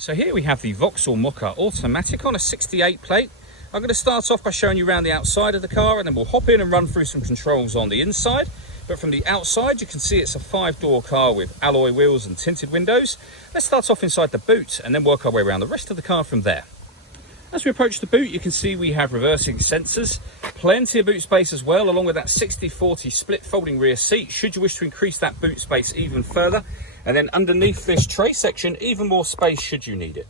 So here we have the Vauxhall Mokka automatic on a 68 plate. I'm going to start off by showing you around the outside of the car, and then we'll hop in and run through some controls on the inside. But from the outside, you can see it's a 5-door car with alloy wheels and tinted windows. Let's start off inside the boot and then work our way around the rest of the car from there. As we approach the boot, you can see we have reversing sensors, plenty of boot space as well, along with that 60-40 split folding rear seat, should you wish to increase that boot space even further. And then underneath this tray section, even more space should you need it.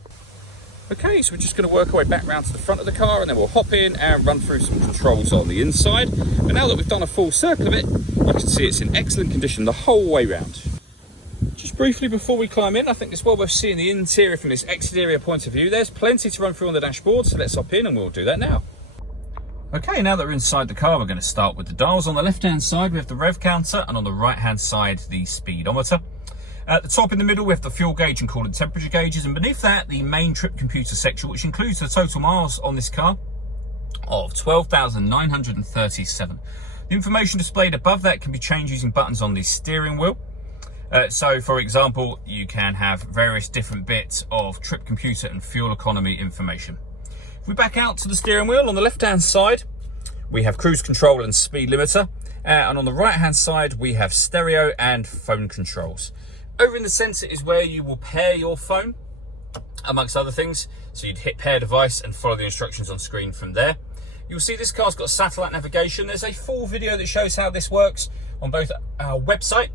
Okay, so we're just going to work our way back round to the front of the car, and then we'll hop in and run through some controls on the inside. But now that we've done a full circle of it, you can see it's in excellent condition the whole way round. Just briefly before we climb in, I think it's well worth seeing the interior from this exterior point of view. There's plenty to run through on the dashboard, so let's hop in and we'll do that now. Okay, now that we're inside the car, we're going to start with the dials. On the left-hand side, we have the rev counter, and on the right-hand side, the speedometer. At the top in the middle, we have the fuel gauge and coolant temperature gauges, and beneath that, the main trip computer section, which includes the total miles on this car of 12,937. The information displayed above that can be changed using buttons on the steering wheel. So, for example, you can have various different bits of trip computer and fuel economy information. If we back out to the steering wheel, on the left-hand side, we have cruise control and speed limiter, and on the right-hand side, we have stereo and phone controls. Over in the centre is where you will pair your phone, amongst other things. So you'd hit pair device and follow the instructions on screen from there. You'll see this car's got satellite navigation. There's a full video that shows how this works on both our website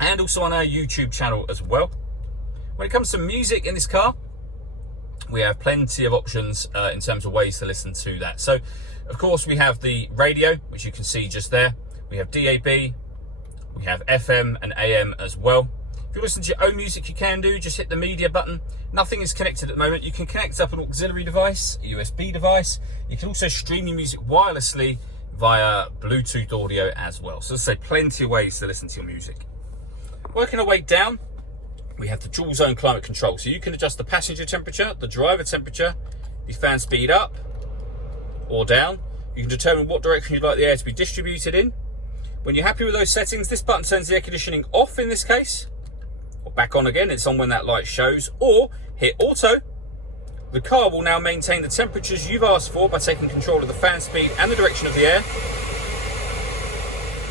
and also on our YouTube channel as well. When it comes to music in this car, we have plenty of options in terms of ways to listen to that. So, of course, we have the radio, which you can see just there. We have DAB, we have FM and AM as well. If you listen to your own music, you can do, just hit the media button. Nothing is connected at the moment. You can connect up an auxiliary device, a USB device. You can also stream your music wirelessly via Bluetooth audio as well. So, as I say, plenty of ways to listen to your music. Working our way down, we have the dual zone climate control. So you can adjust the passenger temperature, the driver temperature, the fan speed up or down. You can determine what direction you'd like the air to be distributed in. When you're happy with those settings, this button turns the air conditioning off in this case, or back on again. It's on when that light shows, or hit auto. The car will now maintain the temperatures you've asked for by taking control of the fan speed and the direction of the air.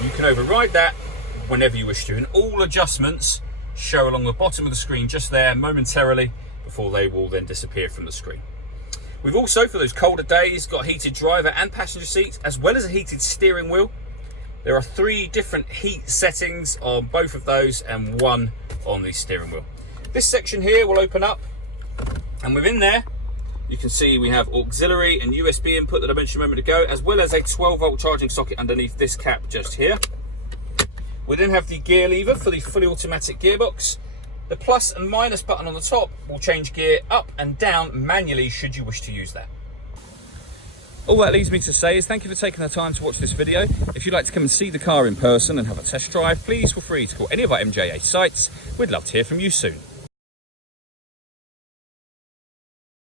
You can override that whenever you wish to, and all adjustments show along the bottom of the screen just there momentarily before they will then disappear from the screen. We've also, for those colder days, got heated driver and passenger seats, as well as a heated steering wheel. There are 3 different heat settings on both of those and 1 on the steering wheel. This section here will open up, and within there you can see we have auxiliary and USB input that I mentioned a moment ago, as well as a 12-volt charging socket underneath this cap just here. We then have the gear lever for the fully automatic gearbox. The plus and minus button on the top will change gear up and down manually should you wish to use that. All that leaves me to say is thank you for taking the time to watch this video. If you'd like to come and see the car in person and have a test drive, please feel free to call any of our MJA sites. We'd love to hear from you soon.